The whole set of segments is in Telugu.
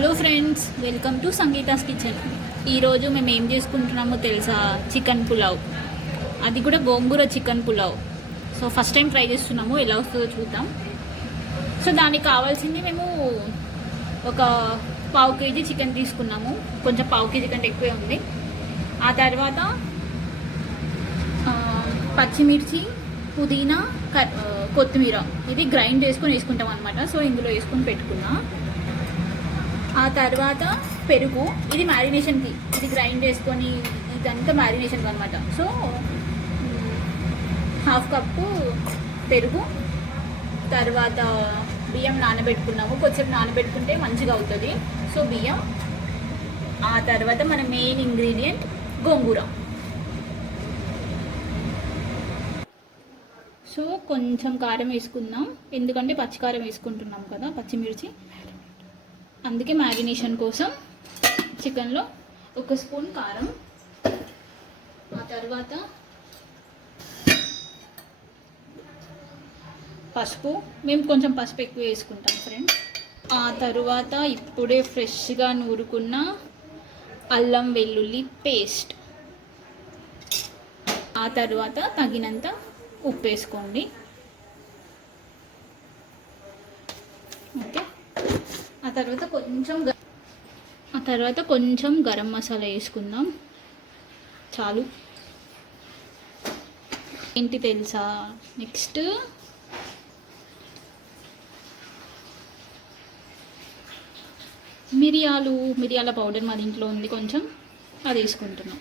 Hello friends welcome to Sangeetha's kitchen. ఈరోజు మేము ఏం చేసుకుంటున్నామో తెలుసా? చికెన్ పులావ్. అది కూడా gongura chicken pulao. So first time try చేస్తున్నాము. ఎలా వస్తుందో చూద్దాం. సో దానికి కావాల్సింది మేము ఒక పావు కేజీ చికెన్ తీసుకున్నాము. కొంచెం పావు కేజీ కంటే ఎక్కువే ఉంది. ఆ తర్వాత పచ్చిమిర్చి పుదీనా కొత్తిమీర. ఇది గ్రైండ్ చేసుకొని వేసుకుంటాం అనమాట సో ఇందులో వేసుకొని పెట్టుకున్నాను ఆ తర్వాత పెరుగు ఇది మ్యారినేషన్కి ఇది గ్రైండ్ చేసుకొని ఇదంతా మ్యారినేషన్కి అనమాట సో హాఫ్ కప్పు పెరుగు తర్వాత బియ్యం నానబెట్టుకున్నాము. కొంచెం నానబెట్టుకుంటే మంచిగా అవుతుంది. సో బియ్యం ఆ తర్వాత మన మెయిన్ ఇంగ్రీడియంట్ గోంగూర. సో కొంచెం కారం వేసుకుందాం. ఎందుకంటే పచ్చికారం వేసుకుంటున్నాం కదా పచ్చిమిర్చి. అందుకే మ్యారినేషన్ కోసం చికెన్లో ఒక స్పూన్ కారం ఆ తర్వాత పసుపు. మేము కొంచెం పసుపు ఎక్కువ వేసుకుంటాం ఫ్రెండ్స్. ఆ తరువాత ఇప్పుడే ఫ్రెష్గా నూరుకున్న అల్లం వెల్లుల్లి పేస్ట్. ఆ తర్వాత తగినంత ఉప్పు వేసుకోండి ఓకే ఆ తర్వాత కొంచెం ఆ తర్వాత కొంచెం గరం మసాలా వేసుకుందాం. చాలు. ఏంటి తెలుసా? నెక్స్ట్ మిరియాలు మిరియాల పౌడర్ మా ఇంట్లో ఉంది కొంచెం అది వేసుకుంటున్నాం.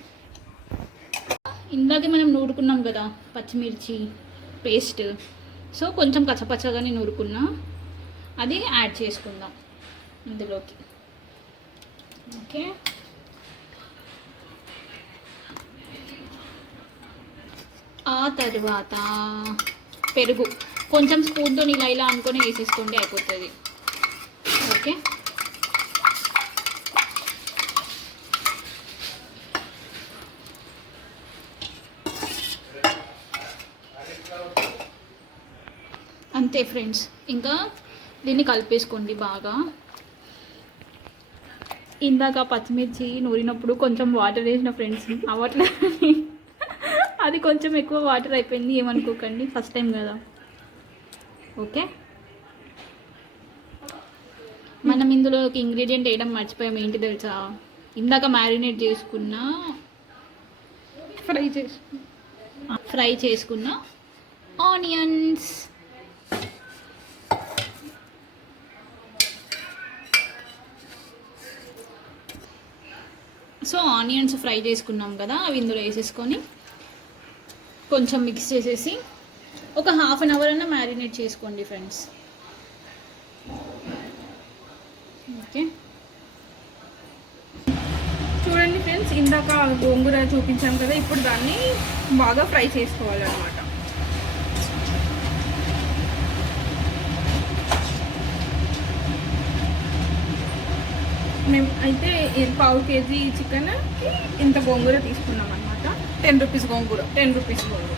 ఇందాకే మనం నూరుకున్నాం కదా పచ్చిమిర్చి పేస్ట్. సో కొంచెం కచ్చపచ్చగానే నూరుకున్నా. అది యాడ్ చేసుకుందాం. ఇందులోకి ఓకే. ఆ తర్వాత పెరుగు. కొంచెం స్పూన్తో ఇలా ఇలా అనుకొని వేసేసుకోండి అయిపోతుంది. ఓకే. అంతే ఫ్రెండ్స్. ఇంకా దీన్ని కలిపేసుకోండి బాగా. ఇందాక పచ్చిమిర్చి నూరినప్పుడు కొంచెం వాటర్ వేసిన ఫ్రెండ్స్ ఆ వాటర్ అది కొంచెం ఎక్కువ వాటర్ అయిపోయింది ఏమనుకోకండి ఫస్ట్ టైం కదా. ఓకే మనం ఇందులో ఒక ఇంగ్రీడియంట్ వేయడం మర్చిపోయాం ఏంటి తెలుసా? ఇందాక మ్యారినేట్ చేసుకున్న ఫ్రై చేసి ఫ్రై చేసుకున్న ఆనియన్స్ సో ఆనియన్స్ ఫ్రై చేసుకున్నాం కదా అవి ఇందులో వేసేసుకొని కొంచెం మిక్స్ చేసేసి ఒక హాఫ్ అన్ అవర్ అన్న మ్యారినేట్ చేసుకోండి ఫ్రెండ్స్ ఓకే చూడండి ఫ్రెండ్స్ ఇందాక గోంగూర చూపించాం కదా ఇప్పుడు దాన్ని బాగా ఫ్రై చేసుకోవాలన్నమాట. మేము అయితే పావు కేజీ చికెన్కి ఇంత గోంగూర తీసుకున్నాం అనమాట టెన్ రూపీస్ గోంగూర టెన్ రూపీస్ గోంగూర.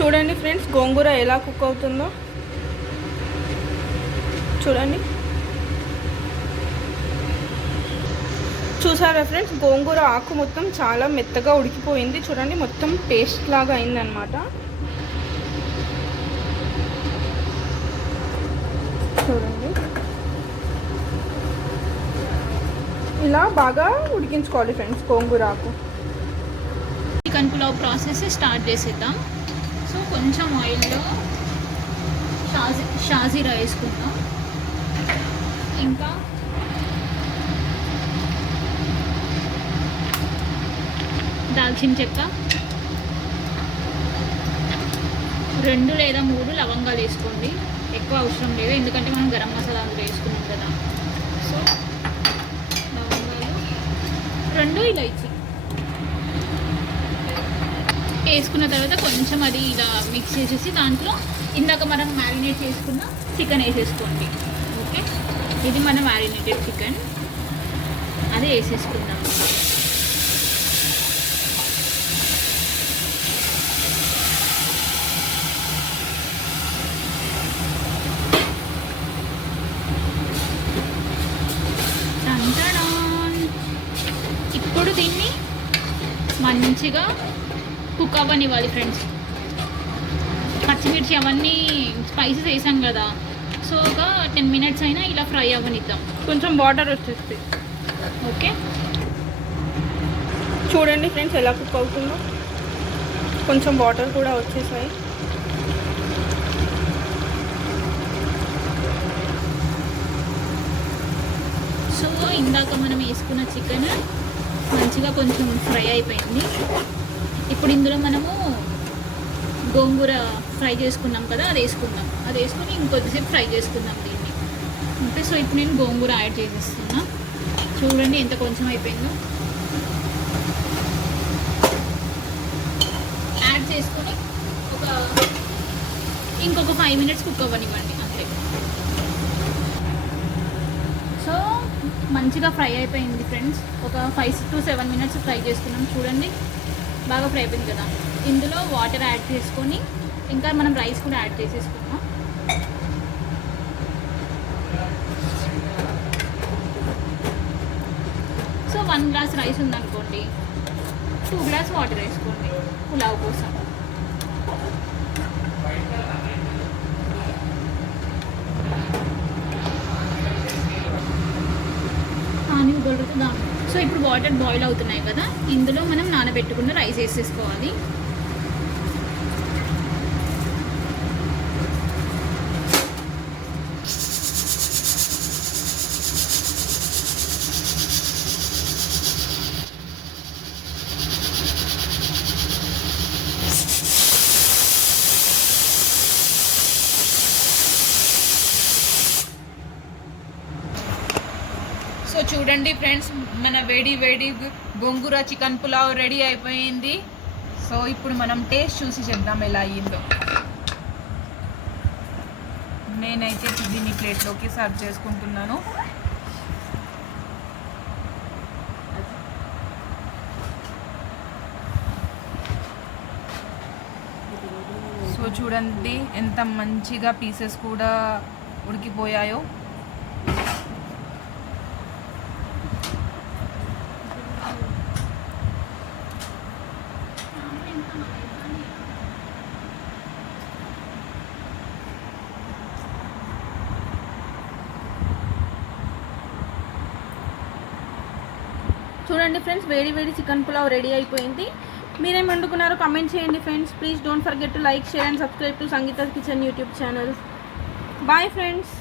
చూడండి ఫ్రెండ్స్ గోంగూర ఎలా కుక్ అవుతుందో. చూడండి. చూసారా ఫ్రెండ్స్ గోంగూర ఆకు మొత్తం చాలా మెత్తగా ఉడికిపోయింది. చూడండి మొత్తం పేస్ట్ లాగా అయిందనమాట చూడండి ఇలా బాగా ఉడికించుకోవాలి friends gongura chicken pulao process start చేసేద్దాం. సో కొంచెం ఆయిల్లో షాజీ షాజీరా వేసుకుందాం. ఇంకా దాల్చిన చెక్క రెండు లేదా మూడు లవంగాలు వేసుకోండి. ఎక్కువ అవసరం లేదు ఎందుకంటే మనం గరం మసాలా అందులో వేసుకున్నాం కదా సో లవంగాలు రెండు ఇలాచి వేసుకున్న తర్వాత కొంచెం అది ఇలా మిక్స్ చేసేసి దాంట్లో ఇందాక మనం మ్యారినేట్ చేసుకున్న చికెన్ వేసేసుకోండి. ఓకే ఇది మన మ్యారినేటెడ్ చికెన్ అది వేసేసుకుందాం. మంచిగా కుక్ అవ్వనివ్వాలి ఫ్రెండ్స్ పచ్చిమిర్చి అవన్నీ స్పైసెస్ వేసాం కదా. సో ఒక టెన్ మినిట్స్ అయినా ఇలా ఫ్రై అవ్వనిద్దాం. కొంచెం వాటర్ వచ్చేస్తే. ఓకే? చూడండి ఫ్రెండ్స్ ఎలా కుక్ అవుతుందో. కొంచెం వాటర్ కూడా వచ్చేసాయి. సో ఇందాక మనం వేసుకున్న చికెన్ మంచిగా కొంచెం ఫ్రై అయిపోయింది. ఇప్పుడు ఇందులో మనము గోంగూర ఫ్రై చేసుకున్నాం కదా అది వేసుకుందాం. అది వేసుకుని ఇంకొద్దిసేపు ఫ్రై చేసుకుందాం దీన్ని. ఓకే సో ఇప్పుడు నేను గోంగూర యాడ్ చేసేస్తున్నా. చూడండి ఎంత కొంచెం అయిపోయిందో. యాడ్ చేసుకొని ఒక ఇంకొక ఫైవ్ మినిట్స్ కుక్ అవ్వనివ్వండి అంతే సో మంచిగా ఫ్రై అయిపోయింది ఫ్రెండ్స్. ఒక five to seven minutes fry చేసుకున్నాం చూడండి. బాగా ఫ్రై అయిపోయింది కదా. ఇందులో వాటర్ యాడ్ చేసుకొని ఇంకా మనం రైస్ కూడా యాడ్ చేసేసుకున్నాం సో వన్ గ్లాస్ రైస్ ఉందనుకోండి. టూ గ్లాస్ వాటర్ వేసుకోండి. పులావ్ కోసం. సో ఇప్పుడు వాటర్ బాయిల్ అవుతున్నాయి కదా ఇందులో మనం నానబెట్టుకున్న రైస్ వేసేసుకోవాలి. సో చూడండి ఫ్రెండ్స్ మన వేడి వేడి గోంగూర చికెన్ పులావ్ రెడీ అయిపోయింది. సో ఇప్పుడు మనం టేస్ట్ చూసి చెప్దాం ఎలా అయ్యిందో. నేనైతే దీన్ని ప్లేట్లోకి సర్వ్ చేసుకుంటున్నాను. సో చూడండి ఎంత మంచిగా పీసెస్ కూడా ఉడికిపోయాయో. చూడండి ఫ్రెండ్స్ వేడి వేడి చికెన్ పులావ్ రెడీ అయిపోయింది. మీరేం వండుకున్నారో కమెంట్ చేయండి friends. Please don't forget to like share and subscribe to Sangeetha kitchen YouTube channel bye friends